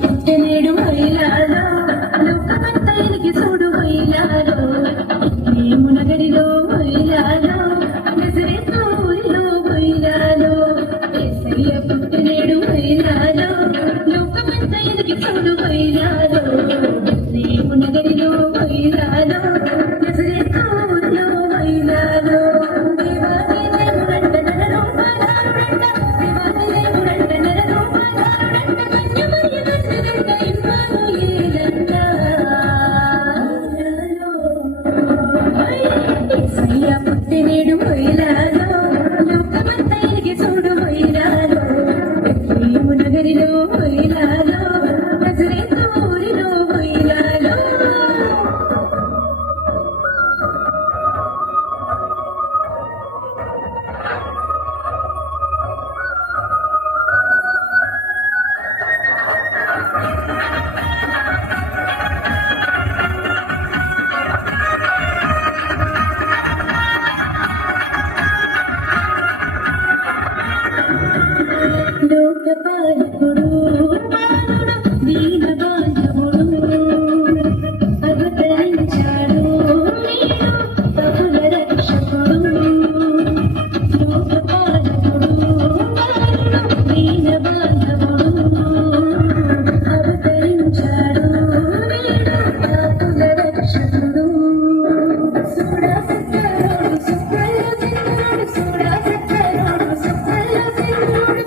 పుట్టనేడు మహిళలో లోకమంతైనకి చూడు మహిళలో మునగడిలో మహిళలో నజరేతూరిలో మహిళలో ఏసయ్య పుట్టనేడు మహిళలో లోకమంతైనకి చూడు మహిళలో మునగడిలో మహిళలో నజరేతూరిలో మహిళలో పుట్టినేడు మహిళలో లోకమంతైనకి చూడు మహిళలో నగరిలో మహిళలో నజరేతూరిలో మహిళలో లోకపాలకుడు దీన బాంధవుడు అవతరించాడు బహుళ రక్షకుడు లోకపాలకుడు దీన బాంధవుడు అవతరించాడు బహుళ రక్షకుడు సుడా సత్తరోడు సుక్కల్లో తిన్నాడు సుడా సత్తరోడు సుక్కల్లో తిన్నాడు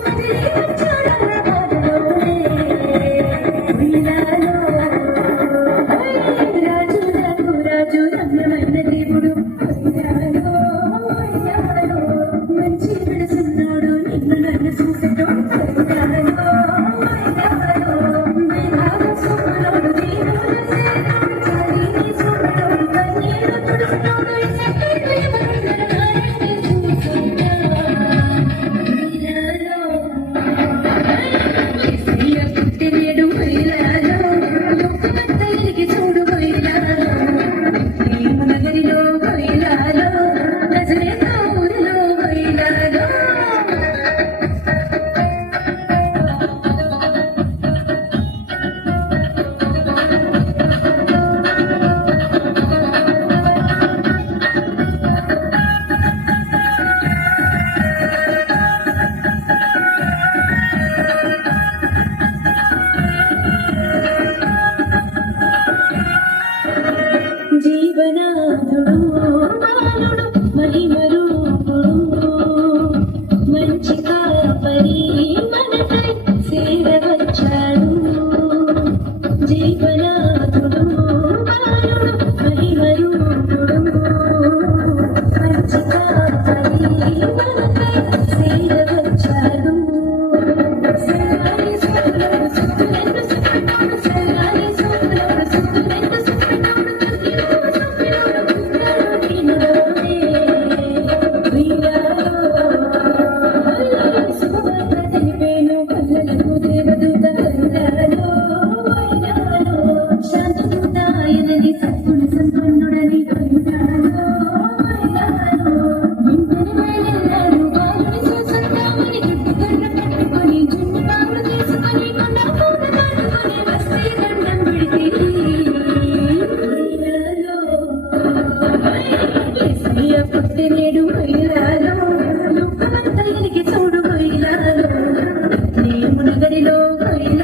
రాజు రమ్యమైన దేవుడు మంచి విడుస్తున్నాడు నిన్ను నన్ను చూసేటోడు పుట్టినేడు మహిళలో లోకమంతైనకి చూడు మహిళలో నగరిలో మహిళలో నజరేతూరిలో మహిళలో జీవనాథుడు బాలుడు మహిమరూపుడు మంచి కాపరి మనకై సేవవచ్చాడు జీవనాథుడు బాలుడు మహిమరూపుడు మంచి కాపరి మనకై సేవవచ్చాడు సల్లాని సోలోడు సుత్తులెన్ను సుత్తునోడు సల్లాని సోలోడు సుత్తులెన్ను సుత్తునోడు శాంతదూతాయనని సత్గుణ సంపన్నుడని వింటని బాలుని చూసందామని గుడ్డుగడ్డ పట్టుకొని జున్ను పాములు తీసుకొని కొండ పూట దాటుకొని వస్తే దండం పెడితే పుట్టి నేడు కొయ్యలాలో దుఃఖమంతా ఎలికి చూడు కొయ్యలాలో నీ మునిగడిలో కొయ్యలాలో